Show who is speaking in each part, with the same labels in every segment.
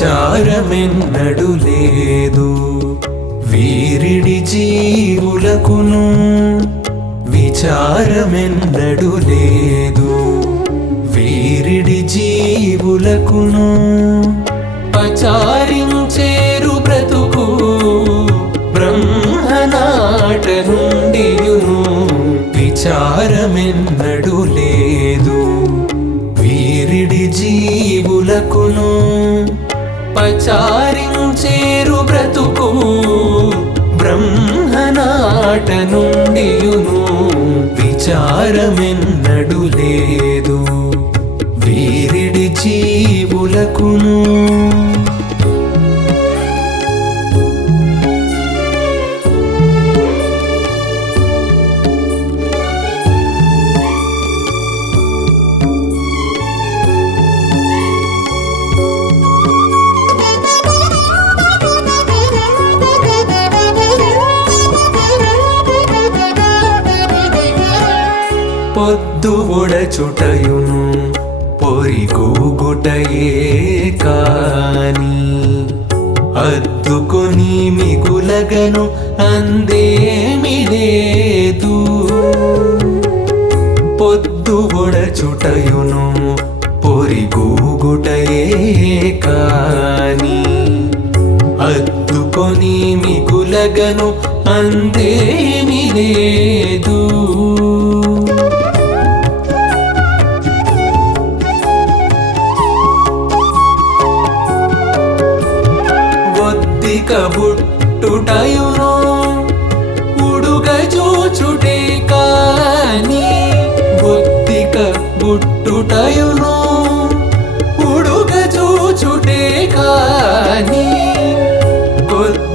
Speaker 1: విచారమెన్నడు లేదు. వీరిడి జీవులకును విచారమెన్నడు లేదు. వీరిడి జీవులకును పచారించేరు బ్రతుకు బ్రహ్మనాట నుండి విచారమెన్నడు లేదు. వీరిడి జీవులకును పచారించేరు బ్రతుకు. బ్రహ్మనాట నుండియును విచారమెన్నడు లేదు. వీరిడి జీవులకును పొద్దు ఒడచుటయును పొరిగూగుటయే కాని అద్దుకొని మిగులగను అందేమిలేదు. పొద్దు ఒడచుటయును పొరిగూగుటయే కాని అద్దుకొని మిగులగను అందేమిలేదు.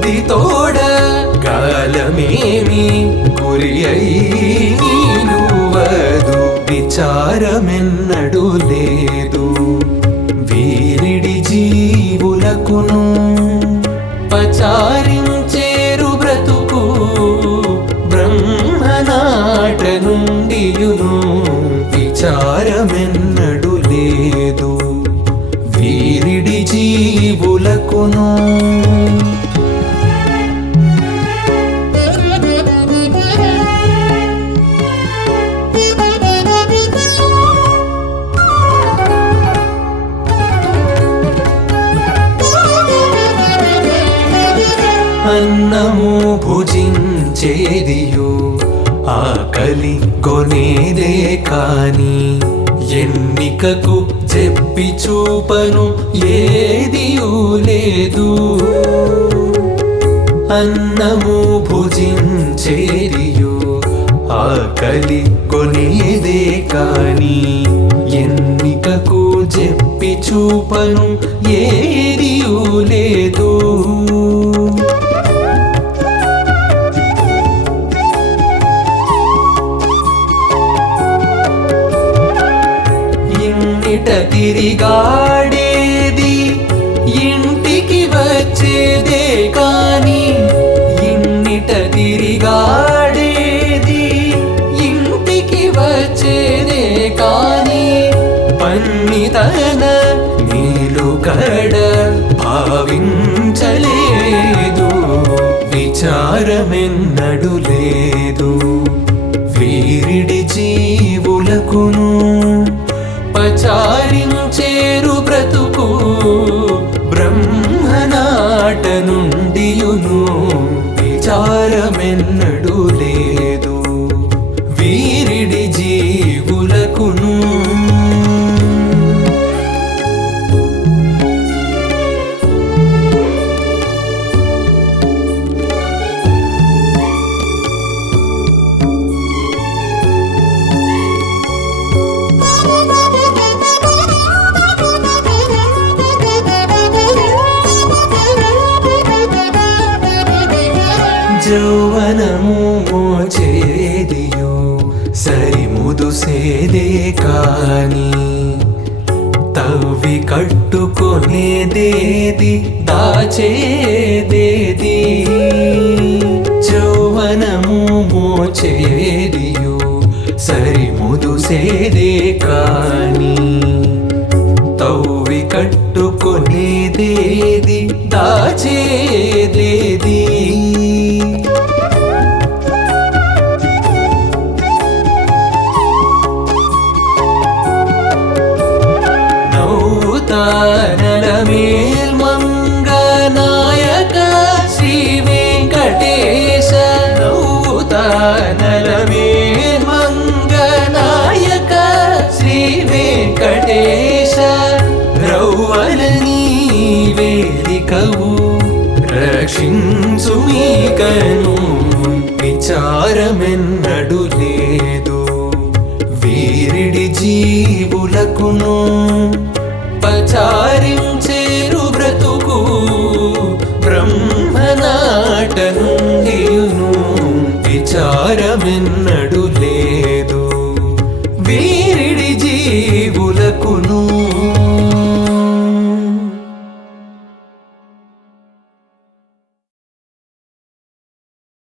Speaker 1: కొద్ది తోడ కాలమేమి గురి అయి విచారమెన్నడు లేదు. వీరిడి జీవులకును పచారించేరు బ్రతుకు. బ్రహ్మనాట నుండియును విచారమెన్నడు లేదు. వీరిడి జీవులకును అన్నము భుజించేదియు ఆకలి కొనేదే కాని ఎన్నికకు చెప్పి చూపను ఏదియూ లేదు. అన్నము భుజించేదియు ఆకలి కొనేదే కాని ఎన్నికకు చెప్పి చూపను ఏ బయట తిరిగాడేది? ఇంటికి వచ్చేదే కాని ఇన్నిట తిరిగాడేది? ఇంటికి వచ్చేదే కాని పన్నితన నీలు కడ భావించలేదు విచారమెన్నడు లేదు. వీరిడి జీవులకును నుండియును జౌవనము మోచేదియో సరిముదు సేదే కాని తవ్వి కట్టుకొనేదేది దాచేదేది. జౌవనము మోచేదియో సరిముదు సేదే కాని తవ్వి కట్టుకొనేదేది వేదికవు రక్షించు మీకను విచారమెన్నడు లేదు. వీరిడి జీవులకును పచారించేరు బ్రతుకు బ్రహ్మనాట నుండియును విచారమెన్నడు లేదు.